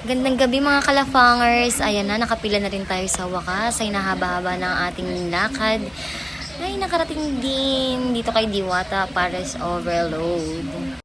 Gandang gabi mga kalafangers. Ayan na, nakapila na rin tayo sa wakas. Ay nahaba-haba ng ating lakad. Ay nakarating din dito kay Diwata Paris Overload.